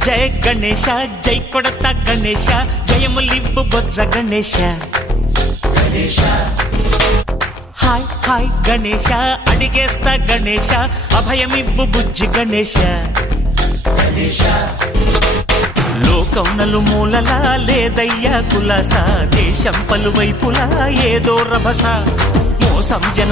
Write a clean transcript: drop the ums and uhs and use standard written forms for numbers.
జయ గణేశ జై కొడత గణేశ జయములివ్వు బొజ్జ Ganesha hi hi Ganesha అడిగేస్తా Ganesha అభయమివ్వు బుజ్జి గణేశ లోకం నలుమూలలా లేదయ్యా కులాస దేశం పలువైపులా ఏదో రభస మోసం జన